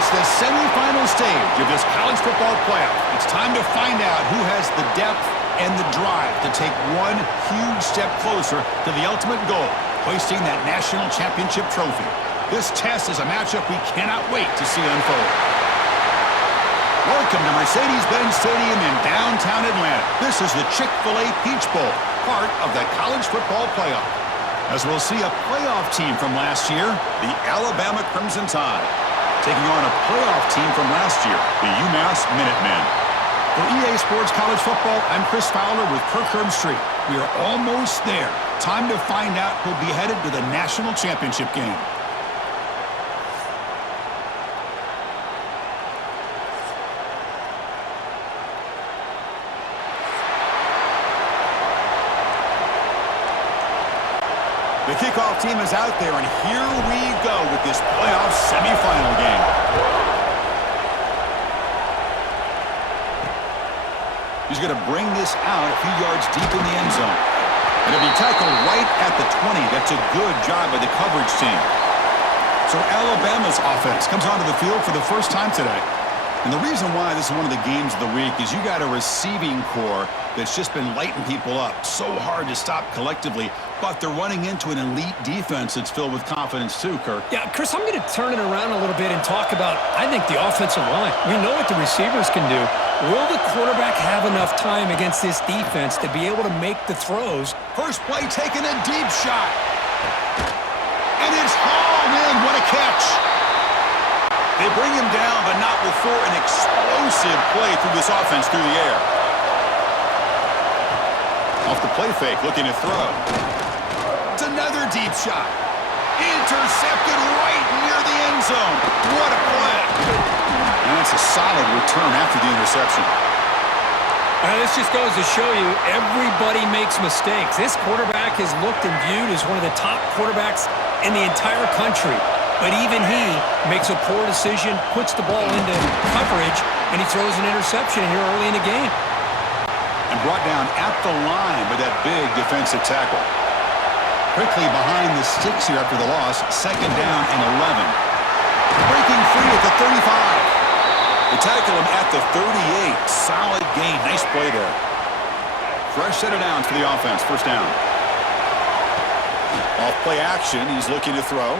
reached the semifinal stage of this college football playoff. It's time to find out who has the depth and the drive to take one huge step closer to the ultimate goal, hoisting that national championship trophy. This test is a matchup we cannot wait to see unfold. Welcome to Mercedes-Benz Stadium in downtown Atlanta. This is the Chick-fil-A Peach Bowl, part of the college football playoff. As we'll see a playoff team from last year, the Alabama Crimson Tide, taking on a playoff team from last year, the UMass Minutemen. For EA Sports College Football, I'm Chris Fowler with Kirkherm Street. We are almost there. Time to find out who'll be headed to the national championship game. The kickoff team is out there, and here we go with this playoff semifinal game. He's going to bring this out a few yards deep in the end zone. And it'll be tackled right at the 20. That's a good job by the coverage team. So Alabama's offense comes onto the field for the first time today. And the reason why this is one of the games of the week is you got a receiving core that's just been lighting people up. So hard to stop collectively, but they're running into an elite defense that's filled with confidence too, Kirk. Yeah, Chris, I'm going to turn it around a little bit and talk about, I think, the offensive line. We know what the receivers can do. Will the quarterback have enough time against this defense to be able to make the throws? First play taking a deep shot. And it's hauled in. What a catch. They bring him down, but not before an explosive play through this offense through the air. Off the play fake, looking to throw. It's another deep shot. Intercepted right near the end zone. What a play. And that's a solid return after the interception. This just goes to show you everybody makes mistakes. This quarterback is looked and viewed as one of the top quarterbacks in the entire country. But even he makes a poor decision, puts the ball into coverage, and he throws an interception here early in the game. And brought down at the line with that big defensive tackle. Quickly behind the sticks here after the loss, second down and 11. Breaking free at the 35. They tackle him at the 38. Solid gain. Nice play there. Fresh set of downs for the offense. First down. Off play action. He's looking to throw.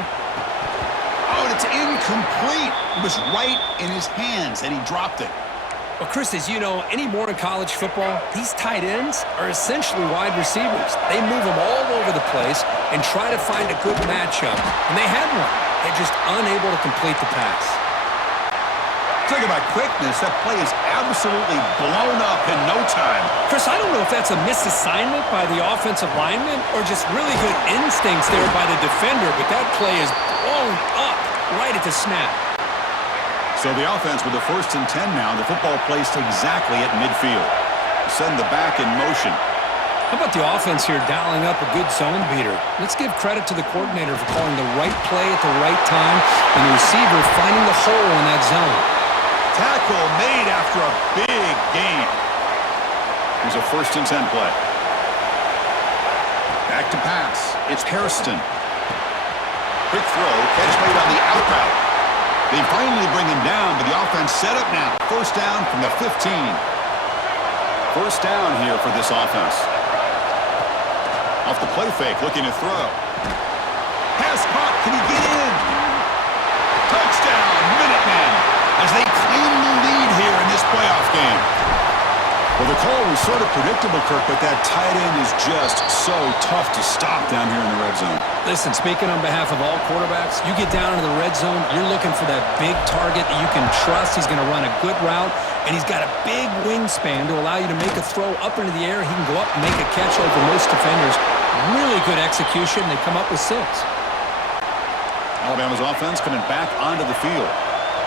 Oh, and it's incomplete. It was right in his hands, and he dropped it. Well, Chris, as you know, anymore in college football, these tight ends are essentially wide receivers. They move them all over the place and try to find a good matchup. And they had one. They're just unable to complete the pass. Talk about quickness. That play is absolutely blown up in no time. Chris, I don't know if that's a misassignment by the offensive lineman or just really good instincts there by the defender, but that play is blown up right at the snap. So the offense with the 1st and 10 now. The football placed exactly at midfield. Send the back in motion. How about the offense here dialing up a good zone beater? Let's give credit to the coordinator for calling the right play at the right time and the receiver finding the hole in that zone. Tackle made after a big gain. Here's a 1st and 10 play. Back to pass. It's Hairston. Quick throw. Catch made on the out route. They finally bring him down, but the offense set up now. First down from the 15. First down here for this offense. Off the play fake, looking to throw. Pass caught. Can he get in? Touchdown, Minutemen, as they claim the lead here in this playoff game. Well, the call was sort of predictable, Kirk, but that tight end is just so tough to stop down here in the red zone. Listen, speaking on behalf of all quarterbacks, you get down into the red zone, you're looking for that big target that you can trust. He's going to run a good route, and he's got a big wingspan to allow you to make a throw up into the air. He can go up and make a catch over most defenders. Really good execution. They come up with 6. Alabama's offense coming back onto the field.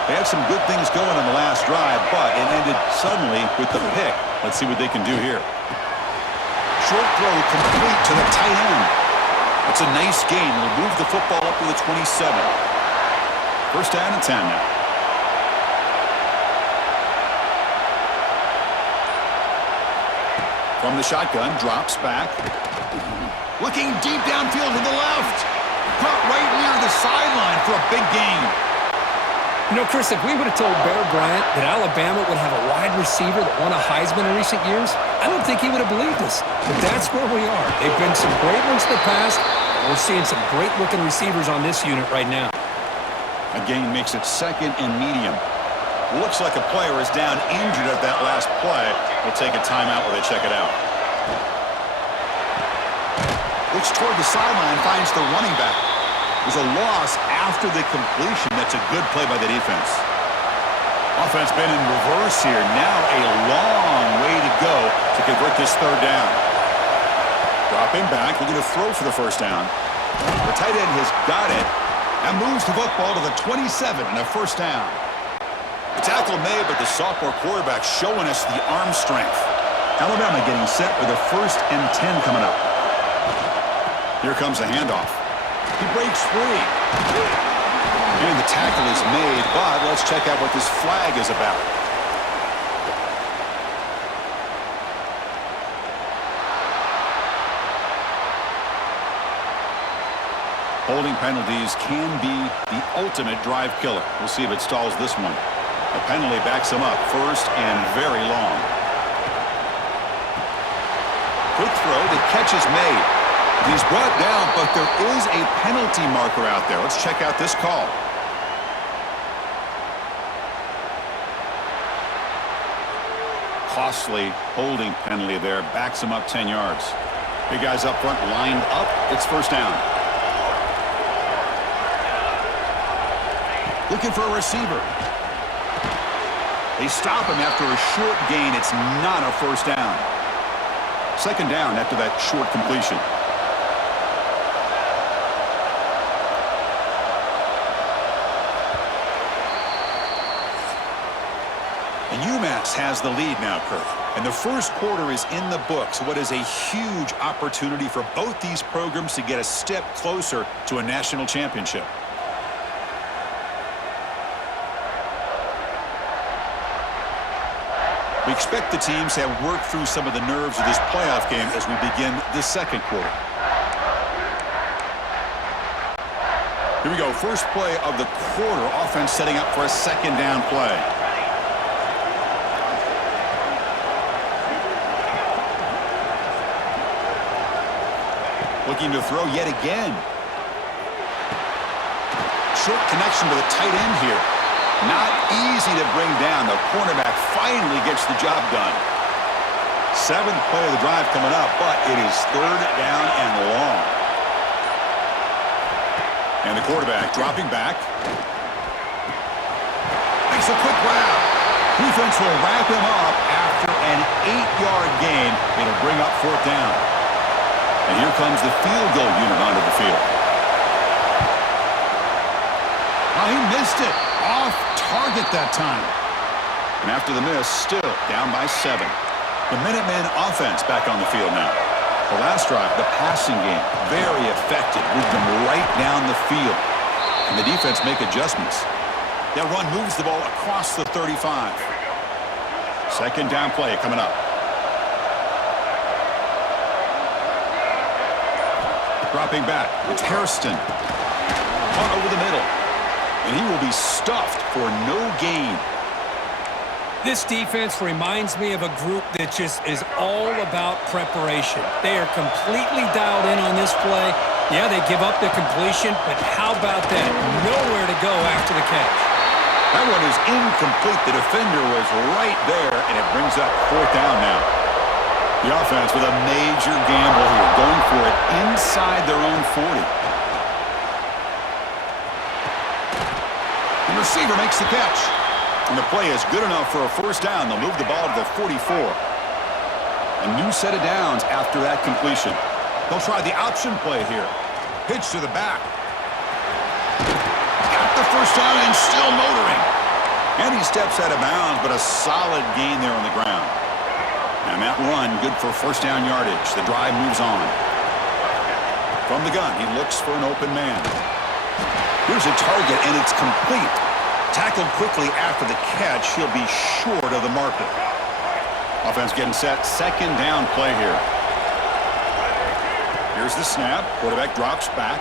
They had some good things going on the last drive, but it ended suddenly with the pick. Let's see what they can do here. Short throw complete to the tight end. That's a nice gain. They'll move the football up to the 27. First down and 10 now. From the shotgun, drops back. Looking deep downfield to the left. Caught right near the sideline for a big gain. You know, Chris, if we would have told Bear Bryant that Alabama would have a wide receiver that won a Heisman in recent years, I don't think he would have believed us. But that's where we are. They've been some great ones in the past. We're seeing some great-looking receivers on this unit right now. A gain makes it second and medium. Looks like a player is down injured at that last play. We'll take a timeout while they check it out. Looks toward the sideline, finds the running back. There's a loss after the completion. That's a good play by the defense. Offense been in reverse here. Now a long way to go to convert this third down. Dropping back, looking to throw for the first down. The tight end has got it and moves the football to the 27 and a first down. The tackle made, but the sophomore quarterback showing us the arm strength. Alabama getting set with a 1st and 10 coming up. Here comes the handoff. He breaks free. And the tackle is made, but let's check out what this flag is about. Holding penalties can be the ultimate drive killer. We'll see if it stalls this one. The penalty backs him up, 1st and very long. Quick throw, the catch is made. He's brought down, but there is a penalty marker out there. Let's check out this call. Costly holding penalty there. Backs him up 10 yards. Big guys up front lined up. It's first down. Looking for a receiver. They stop him after a short gain. It's not a first down. Second down after that short completion. And UMass has the lead now, Kurt. And the first quarter is in the books. What is a huge opportunity for both these programs to get a step closer to a national championship. We expect the teams to have worked through some of the nerves of this playoff game as we begin the second quarter. Here we go. First play of the quarter. Offense setting up for a second down play. Looking to throw yet again. Short connection to the tight end here. Not easy to bring down. The cornerback finally gets the job done. 7th play of the drive coming up, but it is third down and long. And the quarterback dropping back. Makes a quick grab. Defense will wrap him up after an 8-yard gain. It'll bring up 4th down. And here comes the field goal unit onto the field. Oh, he missed it. Off target that time. And after the miss, still down by 7. The Minutemen offense back on the field now. The last drive, the passing game, very effective. Moved them right down the field. And the defense make adjustments. That run moves the ball across the 35. Second down play coming up. Dropping back, it's Hairston. Caught over the middle. And he will be stuffed for no gain. This defense reminds me of a group that just is all about preparation. They are completely dialed in on this play. Yeah, they give up the completion, but how about that? Nowhere to go after the catch. That one is incomplete. The defender was right there, and it brings up 4th down now. The offense with a major gamble here, going for it inside their own 40. The receiver makes the catch. And the play is good enough for a first down. They'll move the ball to the 44. A new set of downs after that completion. They'll try the option play here. Pitch to the back. Got the first down and still motoring. And he steps out of bounds, but a solid gain there on the ground. And that run, good for first down yardage. The drive moves on. From the gun, he looks for an open man. Here's a target, and it's complete. Tackled quickly after the catch. He'll be short of the marker. Offense getting set. Second down play here. Here's the snap. Quarterback drops back.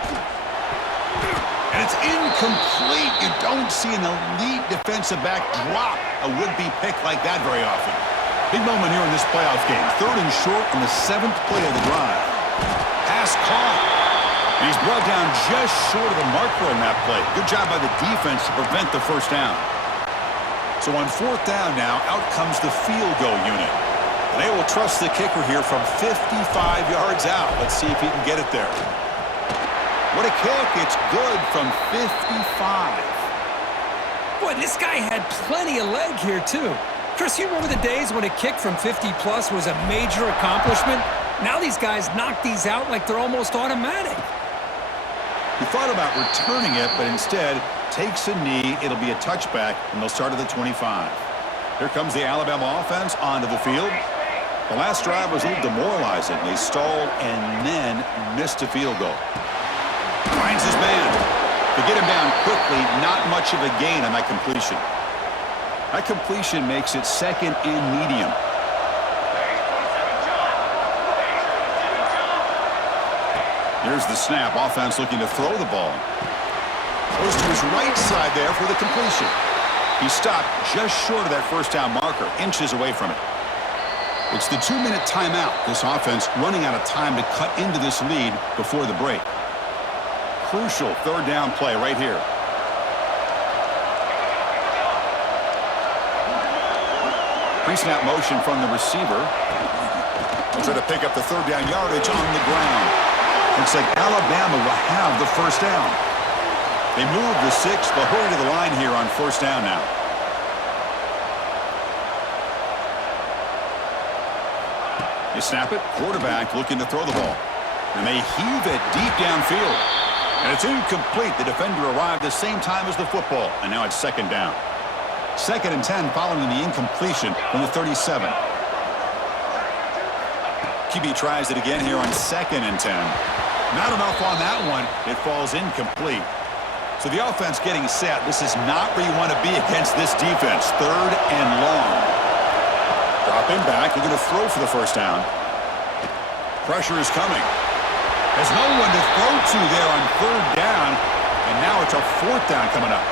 And And it's incomplete. You don't see an elite defensive back drop a would-be pick like that very often. Big moment here in this playoff game. 3rd and short on the 7th play of the drive. Pass caught. And he's brought down just short of the marker on that play. Good job by the defense to prevent the first down. So on 4th down now, out comes the field goal unit. And they will trust the kicker here from 55 yards out. Let's see if he can get it there. What a kick. It's good from 55. Boy, this guy had plenty of leg here, too. Chris, you remember the days when a kick from 50-plus was a major accomplishment? Now these guys knock these out like they're almost automatic. He thought about returning it, but instead takes a knee. It'll be a touchback, and they'll start at the 25. Here comes the Alabama offense onto the field. The last drive was a little demoralizing. They stalled and then missed a field goal. Finds his man. To get him down quickly, not much of a gain on that completion. That completion makes it 2nd and medium. Here's the snap. Offense looking to throw the ball. Goes to his right side there for the completion. He stopped just short of that first down marker, inches away from it. It's the 2-minute timeout. This offense running out of time to cut into this lead before the break. Crucial 3rd down play right here. Pre-snap motion from the receiver. They'll try to pick up the 3rd down yardage on the ground. Looks like Alabama will have the first down. They move the 6, but hurry to the line here on 1st down now. You snap it, quarterback looking to throw the ball. And they heave it deep downfield. And it's incomplete. The defender arrived the same time as the football, and now it's 2nd down. 2nd and 10 following the incompletion from the 37. QB tries it again here on 2nd and 10. Not enough on that one. It falls incomplete. So the offense getting set. This is not where you want to be against this defense. 3rd and long. Dropping back. They're going to throw for the first down. Pressure is coming. There's no one to throw to there on 3rd down. And now it's a 4th down coming up.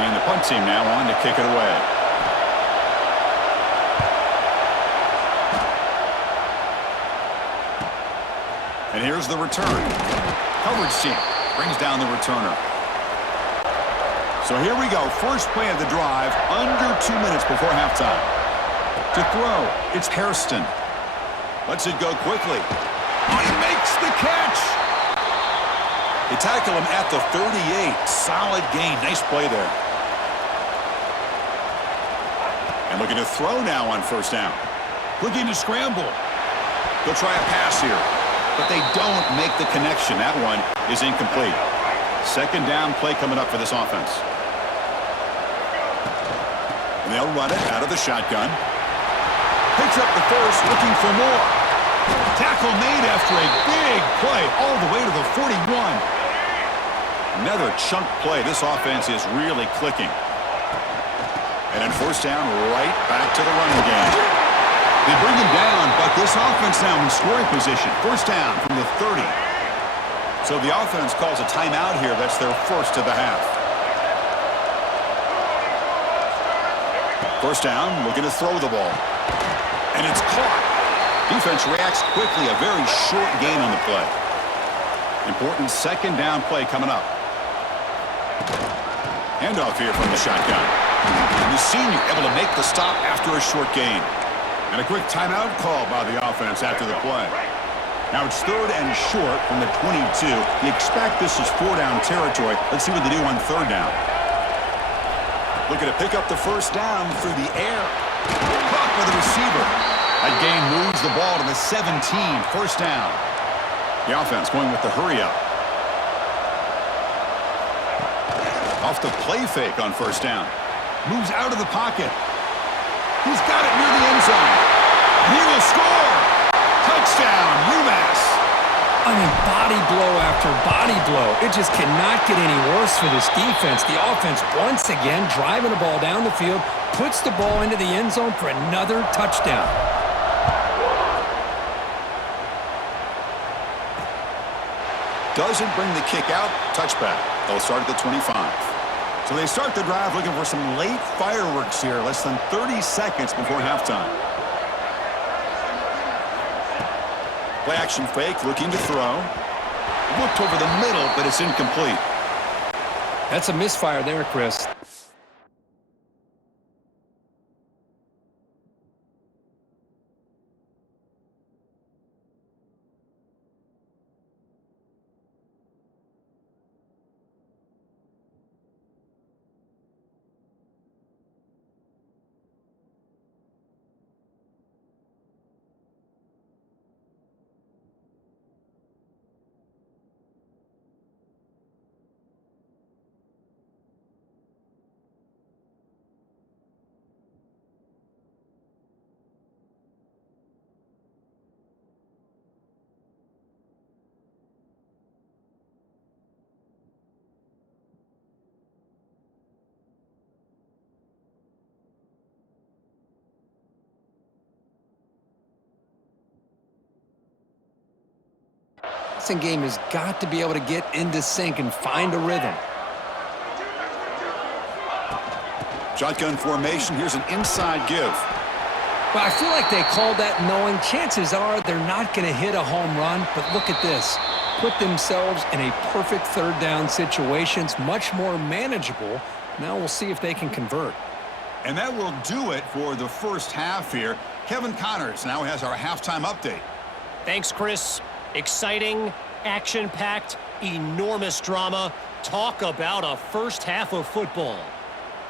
And the punt team now on to kick it away. And here's the return. Coverage team brings down the returner. So here we go. First play of the drive, under 2 minutes before halftime. To throw, it's Hairston. Lets it go quickly. Oh, he makes the catch. They tackle him at the 38. Solid gain. Nice play there. And looking to throw now on 1st down. Looking to scramble. They'll try a pass here. But they don't make the connection. That one is incomplete. 2nd down play coming up for this offense. And they'll run it out of the shotgun. Picks up the first, looking for more. Tackle made after a big play all the way to the 41. Another chunk play. This offense is really clicking. And then 1st down, right back to the running game. They bring him down, but this offense now in scoring position. 1st down from the 30. So the offense calls a timeout here. That's their first of the half. 1st down, looking to throw the ball. And it's caught. Defense reacts quickly. A very short gain on the play. Important 2nd down play coming up. Handoff here from the shotgun. And the senior able to make the stop after a short gain. And a quick timeout call by the offense after the play. Now it's 3rd and short from the 22. You expect this is 4-down territory. Let's see what they do on 3rd down. Looking to pick up the 1st down through the air. Caught by the receiver. That gain moves the ball to the 17. 1st down. The offense going with the hurry up. Off the play fake on 1st down. Moves out of the pocket. He's got it near the end zone. And he will score. Touchdown, UMass. I mean, body blow after body blow. It just cannot get any worse for this defense. The offense, once again, driving the ball down the field, puts the ball into the end zone for another touchdown. Doesn't bring the kick out. Touchback. They'll start at the 25. So they start the drive looking for some late fireworks here. Less than 30 seconds before halftime. Play action fake, looking to throw. Looked over the middle, but it's incomplete. That's a misfire there, Chris. Passing game has got to be able to get into sync and find a rhythm. Shotgun formation. Here's an inside give. Well, I feel like they called that knowing chances are they're not going to hit a home run, but look at this. Put themselves in a perfect third down situation. It's much more manageable. Now we'll see if they can convert. And that will do it for the first half here. Kevin Connors now has our halftime update. Thanks, Chris. Exciting, action-packed, enormous drama. Talk about a first half of football.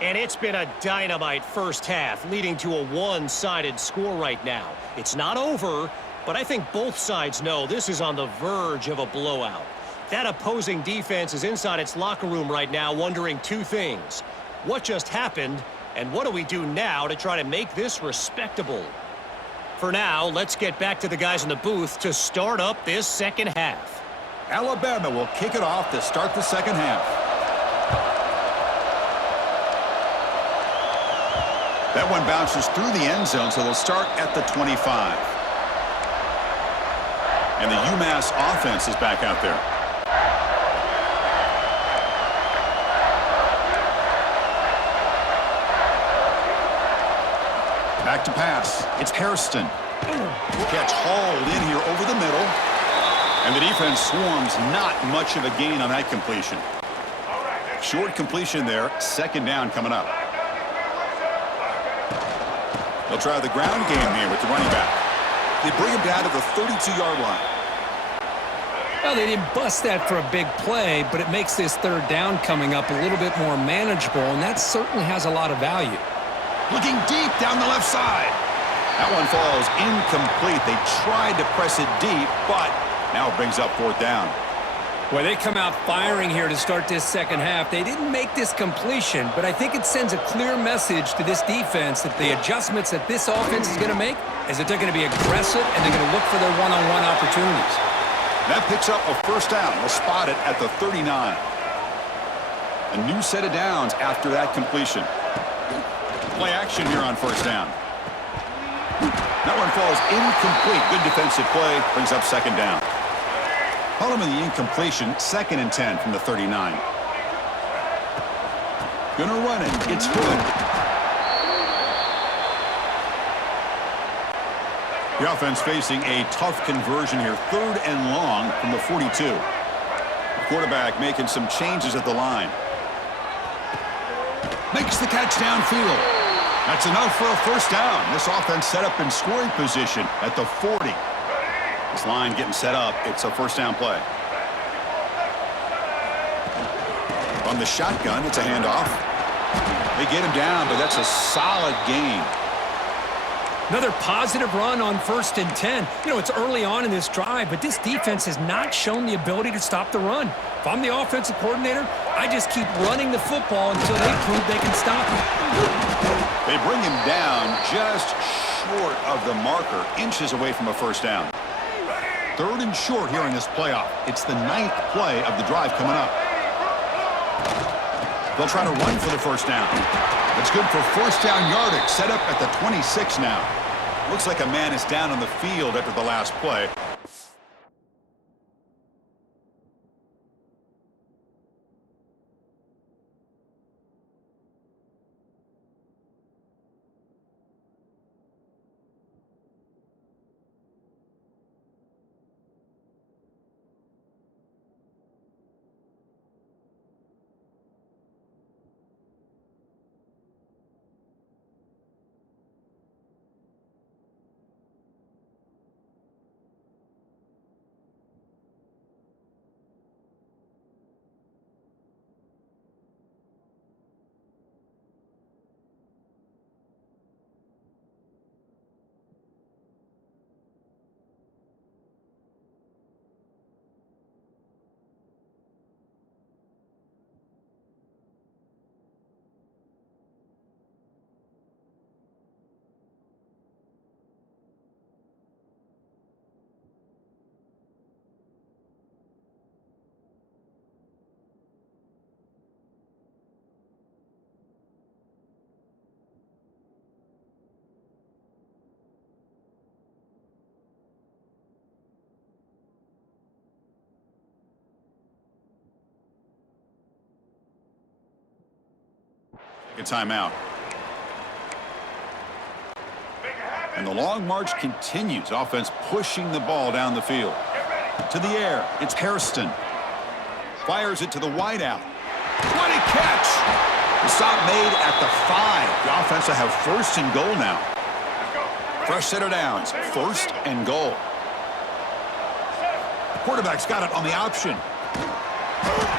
And it's been a dynamite first half, leading to a one-sided score right now. It's not over, but I think both sides know this is on the verge of a blowout. That opposing defense is inside its locker room right now wondering two things. What just happened, and what do we do now to try to make this respectable? For now, let's get back to the guys in the booth to start up this second half. Alabama will kick it off to start the second half. That one bounces through the end zone, so they'll start at the 25. And the UMass offense is back out there. Back to pass. It's Hairston. Catch hauled in here over the middle. And the defense swarms. Not much of a gain on that completion. Short completion there. Second down coming up. They'll try the ground game here with the running back. They bring him down to the 32-yard line. Well, they didn't bust that for a big play, but it makes this third down coming up a little bit more manageable, and that certainly has a lot of value. Looking deep down the left side. That one falls incomplete. They tried to press it deep, but now it brings up fourth down. Well, they come out firing here to start this second half. They didn't make this completion, but I think it sends a clear message to this defense that the adjustments that this offense is going to make is that they're going to be aggressive and they're going to look for their one-on-one opportunities. That picks up a first down. We'll spot it at the 39. A new set of downs after that completion. Play action here on first down. That one falls incomplete. Good defensive play. Brings up second down. Following the incompletion, 2nd and 10 from the 39. Gonna run it. It's good. The offense facing a tough conversion here. 3rd and long from the 42. The quarterback making some changes at the line. Makes the catch downfield. That's enough for a first down. This offense set up in scoring position at the 40. This line getting set up. It's a first down play. On the shotgun, it's a handoff. They get him down, but that's a solid gain. Another positive run on 1st and 10. You know, it's early on in this drive, but this defense has not shown the ability to stop the run. If I'm the offensive coordinator, I just keep running the football until they prove they can stop it. They bring him down just short of the marker, inches away from a first down. 3rd and short here in this playoff. It's the 9th play of the drive coming up. They'll try to run for the first down. It's good for first down yardage, set up at the 26 now. Looks like a man is down on the field after the last play. a timeout. And the long march continues. Offense pushing the ball down the field. To the air, it's Hairston. Fires it to the wideout. What a catch! The stop made at the 5. The offense will have first and goal now. Fresh set of downs. First and goal. Quarterback's got it on the option.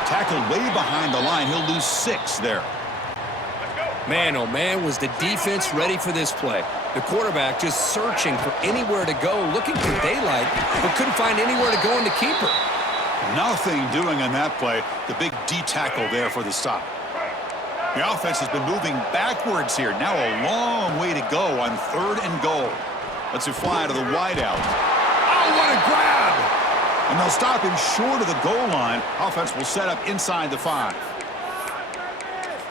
Tackled way behind the line. He'll lose 6 there. Man, oh man, was the defense ready for this play. The quarterback just searching for anywhere to go, looking for daylight, but couldn't find anywhere to go in the keeper. Nothing doing on that play. The big D tackle there for the stop. The offense has been moving backwards here. Now a long way to go on 3rd and goal. Let's it fly to the wideout. Oh, what a grab! And they'll stop him short of the goal line. Offense will set up inside the 5.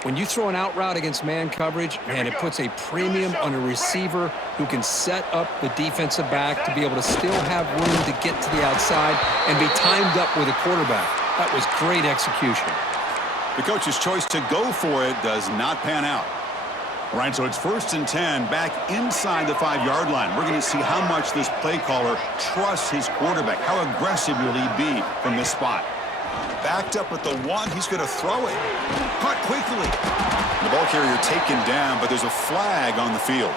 When you throw an out route against man coverage, man, it puts a premium on a receiver who can set up the defensive back to be able to still have room to get to the outside and be timed up with a quarterback. That was great execution. The coach's choice to go for it does not pan out. All right, so it's 1st and 10 back inside the 5-yard line. We're going to see how much this play caller trusts his quarterback. How aggressive will he be from this spot? Backed up at the 1, he's going to throw it. Caught quickly. The ball carrier taken down, but there's a flag on the field.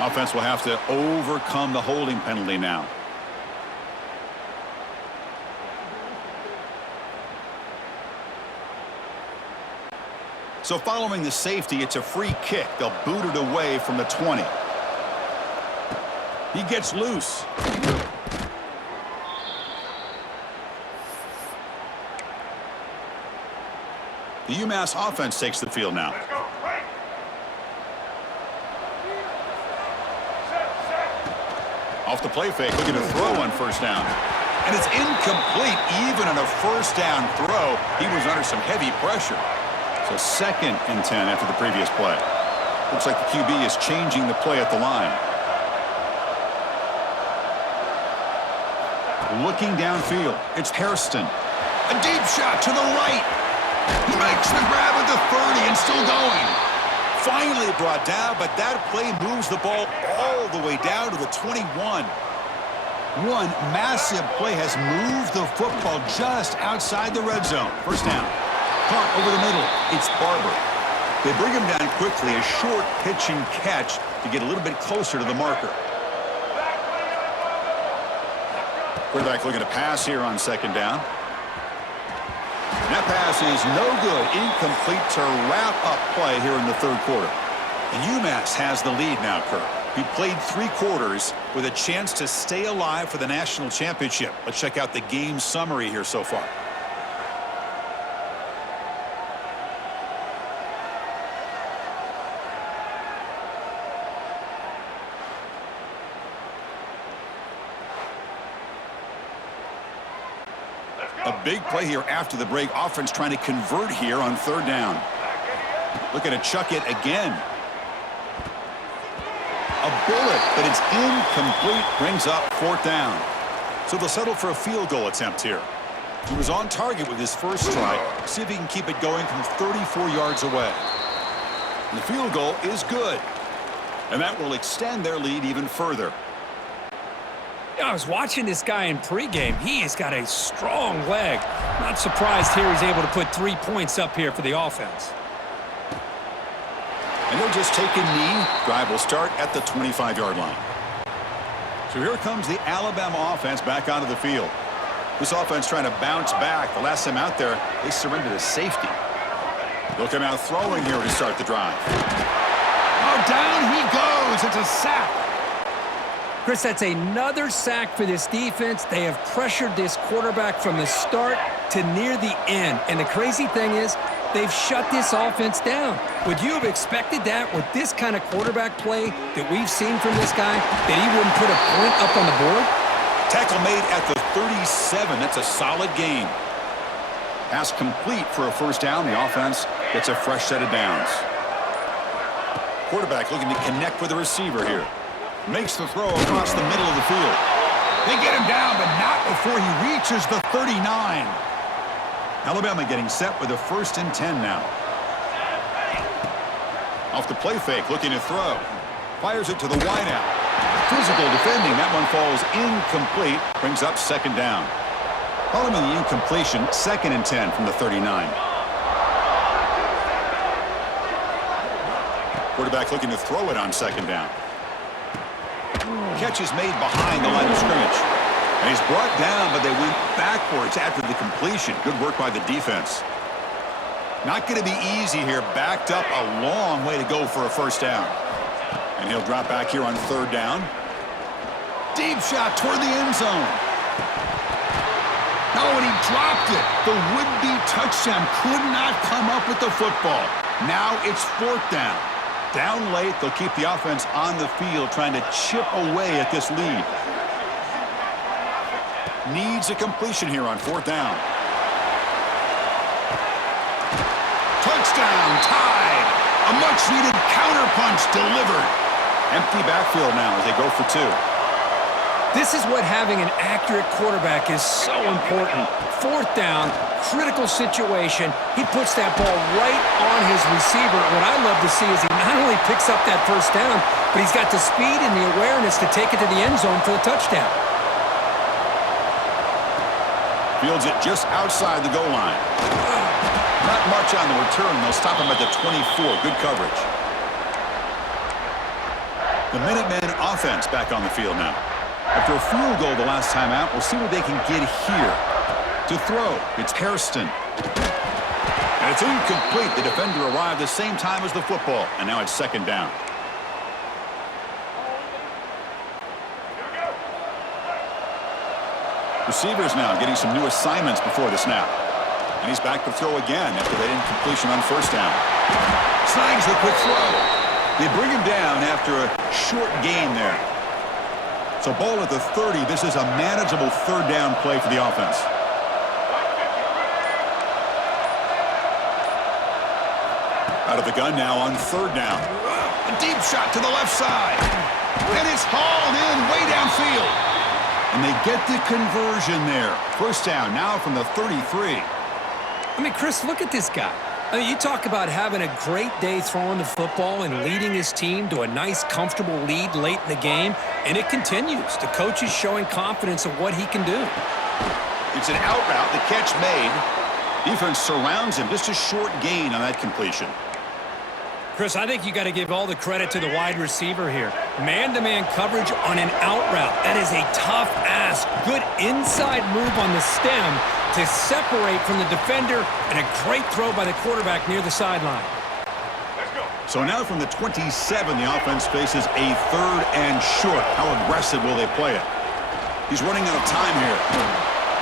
Offense will have to overcome the holding penalty now. So following the safety, it's a free kick. They'll boot it away from the 20. He gets loose. The UMass offense takes the field now. Off the play fake, looking to throw on 1st down. And it's incomplete. Even on a 1st down throw, he was under some heavy pressure. So 2nd and 10 after the previous play. Looks like the QB is changing the play at the line. Looking downfield, it's Hairston. A deep shot to the right. He makes the grab at the 30 and still going. Finally brought down, but that play moves the ball all the way down to the 21. One massive play has moved the football just outside the red zone. 1st down. Caught over the middle. It's Barber. They bring him down quickly. A short pitch and catch to get a little bit closer to the marker. Quarterback looking to pass here on 2nd down. That pass is no good. Incomplete to wrap up play here in the 3rd quarter. And UMass has the lead now, Kirk. He played 3 quarters with a chance to stay alive for the national championship. Let's check out the game summary here so far. A big play here after the break. Offense trying to convert here on 3rd down. Looking to chuck it again. A bullet, but it's incomplete. Brings up 4th down. So they'll settle for a field goal attempt here. He was on target with his first try. See if he can keep it going from 34 yards away. And the field goal is good. And that will extend their lead even further. I was watching this guy in pregame. He has got a strong leg. Not surprised here he's able to put 3 points up here for the offense. And they'll just take a knee. Drive will start at the 25-yard line. So here comes the Alabama offense back onto the field. This offense trying to bounce back. The last time out there, they surrendered a safety. They'll come out throwing here to start the drive. Oh, down he goes. It's a sack. Chris, that's another sack for this defense. They have pressured this quarterback from the start to near the end. And the crazy thing is, they've shut this offense down. Would you have expected that with this kind of quarterback play that we've seen from this guy, that he wouldn't put a point up on the board? Tackle made at the 37. That's a solid gain. Pass complete for a 1st down. The offense gets a fresh set of downs. Quarterback looking to connect with the receiver here. Makes the throw across the middle of the field. They get him down, but not before he reaches the 39. Alabama getting set with a 1st and 10 now. Off the play fake, looking to throw. Fires it to the wideout. Physical defending. That one falls incomplete. Brings up 2nd down. Following the incompletion, 2nd and 10 from the 39. Quarterback looking to throw it on 2nd down. Catch is made behind the line of scrimmage. And he's brought down, but they went backwards after the completion. Good work by the defense. Not going to be easy here. Backed up a long way to go for a 1st down. And he'll drop back here on 3rd down. Deep shot toward the end zone. No, and he dropped it. The would-be touchdown could not come up with the football. Now it's 4th down. Down late, they'll keep the offense on the field trying to chip away at this lead. Needs a completion here on 4th down. Touchdown, tied. A much-needed counterpunch delivered. Empty backfield now as they go for 2. This is what having an accurate quarterback is so important. 4th down, critical situation. He puts that ball right on his receiver. What I love to see is he not only picks up that 1st down, but he's got the speed and the awareness to take it to the end zone for the touchdown. Fields it just outside the goal line. Not much on the return. They'll stop him at the 24. Good coverage. The Minutemen offense back on the field now. After a field goal the last time out, we'll see what they can get here. To throw, it's Hairston. And it's incomplete. The defender arrived the same time as the football, and now it's 2nd down. Receivers now getting some new assignments before the snap. And he's back to throw again after that incompletion on 1st down. Snags the quick throw. They bring him down after a short gain there. So ball at the 30. This is a manageable 3rd down play for the offense. Out of the gun now on 3rd down. A deep shot to the left side. And it's hauled in way downfield. And they get the conversion there. 1st down now from the 33. I mean, Chris, look at this guy. I mean, you talk about having a great day throwing the football and leading his team to a nice, comfortable lead late in the game, and it continues. The coach is showing confidence of what he can do. It's an out route. The catch made. Defense surrounds him. Just a short gain on that completion. Chris, I think you got to give all the credit to the wide receiver here. Man-to-man coverage on an out route. That is a tough ask. Good inside move on the stem to separate from the defender, and a great throw by the quarterback near the sideline. So now from the 27, the offense faces a 3rd and short. How aggressive will they play it? He's running out of time here.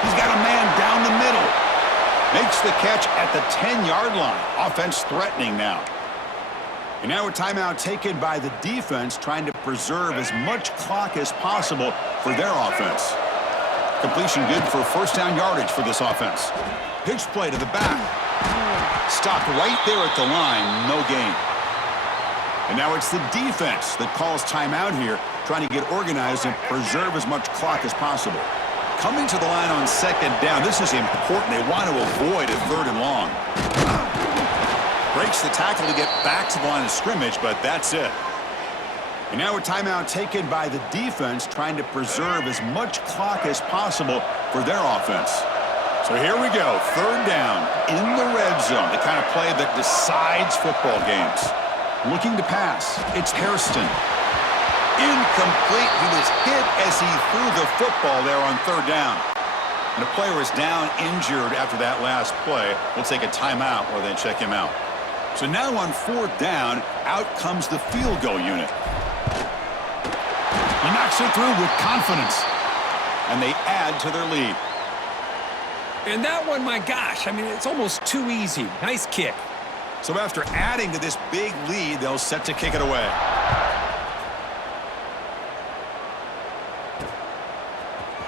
He's got a man down the middle. Makes the catch at the 10-yard line. Offense threatening now. And now a timeout taken by the defense, trying to preserve as much clock as possible for their offense. Completion good for 1st down yardage for this offense. Pitch play to the back. Stopped right there at the line. No gain. And now it's the defense that calls timeout here, trying to get organized and preserve as much clock as possible. Coming to the line on 2nd down. This is important. They want to avoid a 3rd and long. Breaks the tackle to get back to the line of scrimmage, but that's it. And now a timeout taken by the defense, trying to preserve as much clock as possible for their offense. So here we go, 3rd down in the red zone, the kind of play that decides football games. Looking to pass, it's Hairston. Incomplete. He was hit as he threw the football there on 3rd down. And a player is down injured after that last play. We'll take a timeout while they check him out. So now on 4th down, out comes the field goal unit. He knocks it through with confidence. And they add to their lead. And that one, my gosh, I mean, it's almost too easy. Nice kick. So after adding to this big lead, they'll set to kick it away.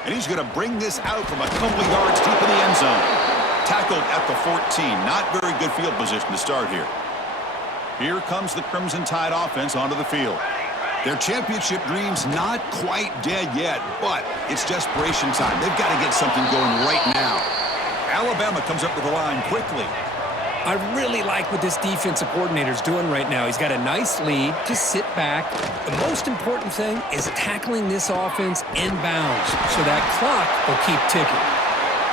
And he's going to bring this out from a couple yards deep in the end zone. Tackled at the 14. Not very good field position to start here. Here comes the Crimson Tide offense onto the field. Their championship dream's not quite dead yet, but it's desperation time. They've got to get something going right now. Alabama comes up to the line quickly. I really like what this defensive coordinator's doing right now. He's got a nice lead. Just sit back. The most important thing is tackling this offense inbounds so that clock will keep ticking.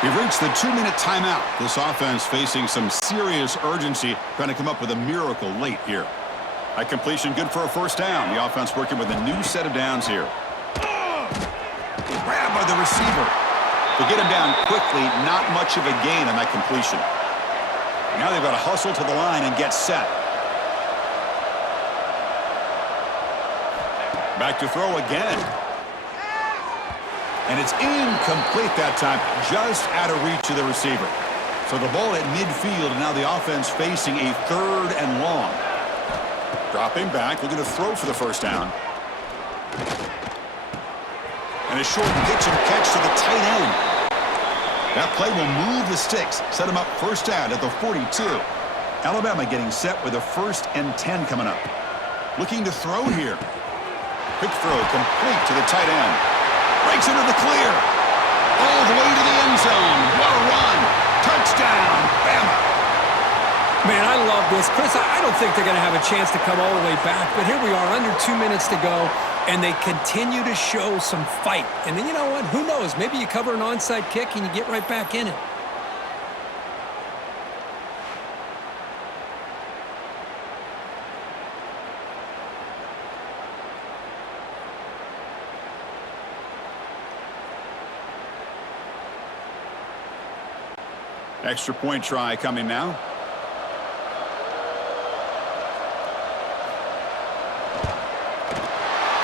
We've reached the 2-minute timeout. This offense facing some serious urgency, trying to come up with a miracle late here. A completion good for a first down. The offense working with a new set of downs here. Grab by the receiver. To get him down quickly, not much of a gain on that completion. Now they've got to hustle to the line and get set. Back to throw again. And it's incomplete that time, just out of reach of the receiver. So the ball at midfield, and now the offense facing a 3rd and long. Dropping back, looking to throw for the first down. And a short pitch and catch to the tight end. That play will move the sticks, set him up first down at the 42. Alabama getting set with a 1st and 10 coming up. Looking to throw here. Quick throw complete to the tight end. Breaks into the clear. All the way to the end zone. What a run. Touchdown, Bama. Man, I love this. Chris, I don't think they're going to have a chance to come all the way back, but here we are, under 2 minutes to go, and they continue to show some fight. And then you know what? Who knows? Maybe you cover an onside kick and you get right back in it. Extra point try coming now.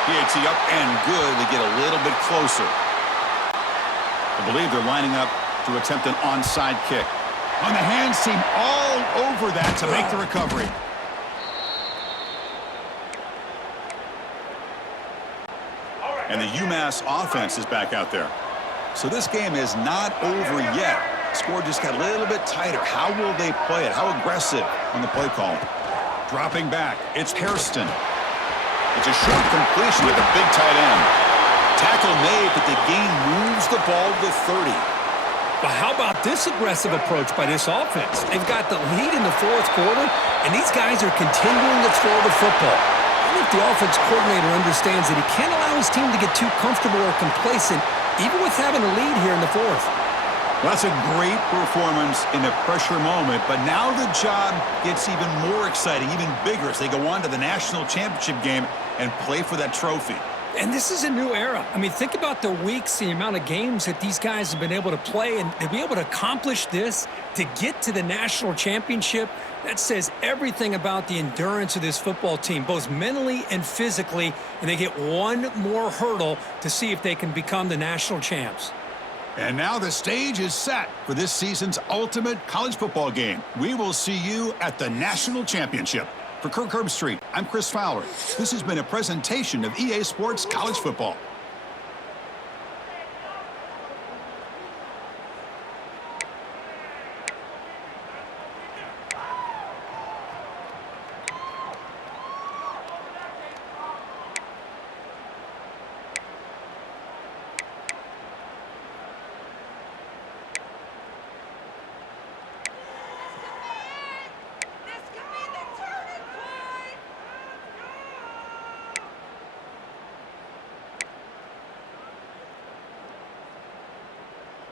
PAT up and good. They get a little bit closer. I believe they're lining up to attempt an onside kick. On the hands team all over that to make the recovery. And the UMass offense is back out there. So this game is not over yet. Score just got a little bit tighter. How will they play it? How aggressive on the play call? Dropping back. It's Hairston. It's a short completion with a big tight end. Tackle made, but the gain moves the ball to the 30. But how about this aggressive approach by this offense? They've got the lead in the 4th quarter, and these guys are continuing to throw the football. I think the offense coordinator understands that he can't allow his team to get too comfortable or complacent, even with having a lead here in the 4th. Well, that's a great performance in a pressure moment, but now the job gets even more exciting, even bigger as they go on to the national championship game and play for that trophy. And this is a new era. I mean, think about the weeks, the amount of games that these guys have been able to play, and to be able to accomplish this, to get to the national championship, that says everything about the endurance of this football team, both mentally and physically, and they get one more hurdle to see if they can become the national champs. And now the stage is set for this season's ultimate college football game. We will see you at the national championship. For Kirk Herbstreit, I'm Chris Fowler. This has been a presentation of EA Sports College Football.